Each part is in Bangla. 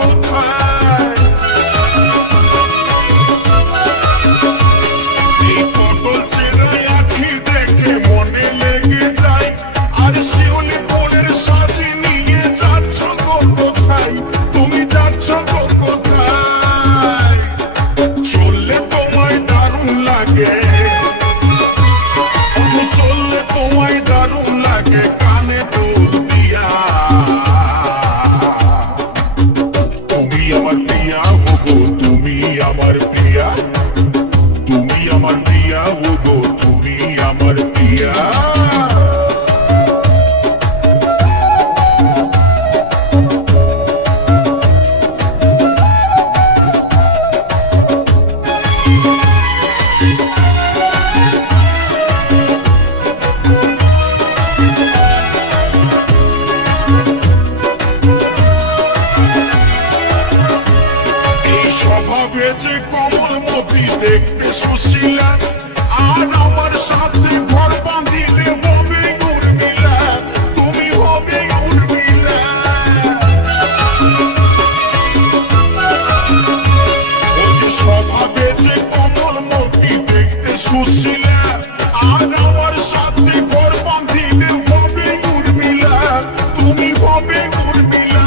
কোথায়? এই পটল চেনা আঁখি দেখে মনে লেগে যায়, আর শিউলি ফুলের সাথে নিয়ে যাচ্ছ গো কোথায়? তুমি যাচ্ছ গো কোথায়? চললে তোমায় দারুণ লাগে, চললে তোমায় দারুণ লাগে, কানে দুল দিয়া। তুমি আমার প্রিয়া ওগো, তুমি আমার প্রিয়া, তুমি আমার প্রিয়া ওগো, তুমি আমার প্রিয়া। স্বভাবে যে কমলমতি, দেখতে সুশীলা, আর আমার সাথে ঘর বাঁধিলে হবে উর্মিলা, তুমি হবে উর্মিলা। ওই যে স্বভাবে যে কমলমতি, দেখতে সুশীলা, আর আমার সাথে ঘর বাঁধিলে হবে উর্মিলা, তুমি হবে উর্মিলা।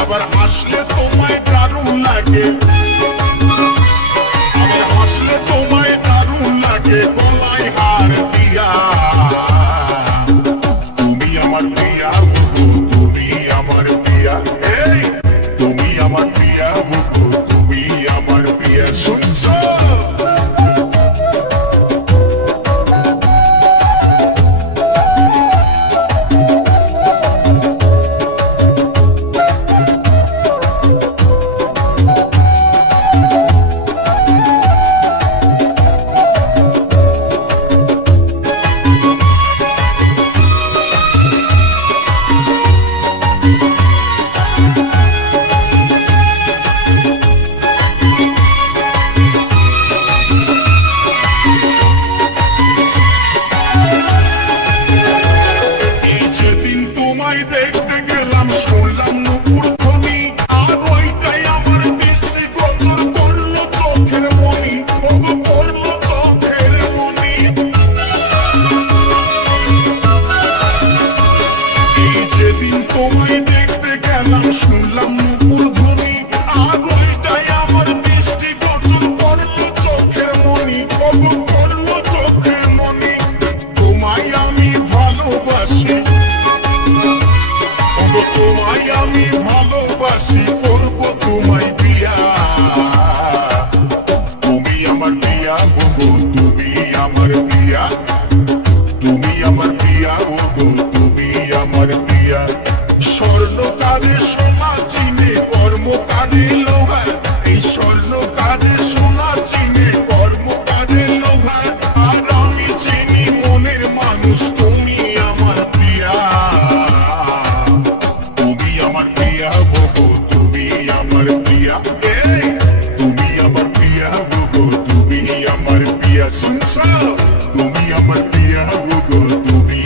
আবার হাসলে তোমায় দারুণ লাগে, আবার হাসলে তোমায় দারুণ লাগে, গলায় হার দিয়া। তুমি আমার প্রিয়া ওগো, তুমি আমার প্রিয়া, এই তুমি আমার প্রিয়া ওগো, তুমি আমার প্রিয়া। শুনছো? দেখতে গেলাম, শুনলাম নুপুর ধ্বনি, আর ওইটাই আমার দৃষ্টি গোচর করলো চোখের মনি, ওগো করলো চোখের মনি। এই যেদিন তোমায় দেখতে গেলাম, শুনলাম নুপুর ধ্বনি, আর ওইটাই আমার দৃষ্টি গোচর করলো চোখের মনি, ওগো করলো চোখের মনি। তোমায় আমি ভালোবাসি, তোমায় আমি ভালোবাসি, করবো তোমায় বিয়া। তুমি আমার প্রিয়া ওগো, তুমি আমার প্রিয়া, তুমি আমার প্রিয়া ওগো, তুমি আমার প্রিয়া। স্বর্ণ কারে সোনা চিনে, কর্ম কারে লোহা, এই স্বর্ণ কারে সোনা চিনে, কর্ম কারে লোহা। আর আমি চিনি মনের মানুষ, তুমি আমার প্রিয়া, তুমি আমার প্রিয়া ওগো, তুমি আমার প্রিয়া, এই তুমি আমার প্রিয়া ওগো, তুমি আমার প্রিয়া। শুনছো? তুমি আমার প্রিয়া ওগো, তুমি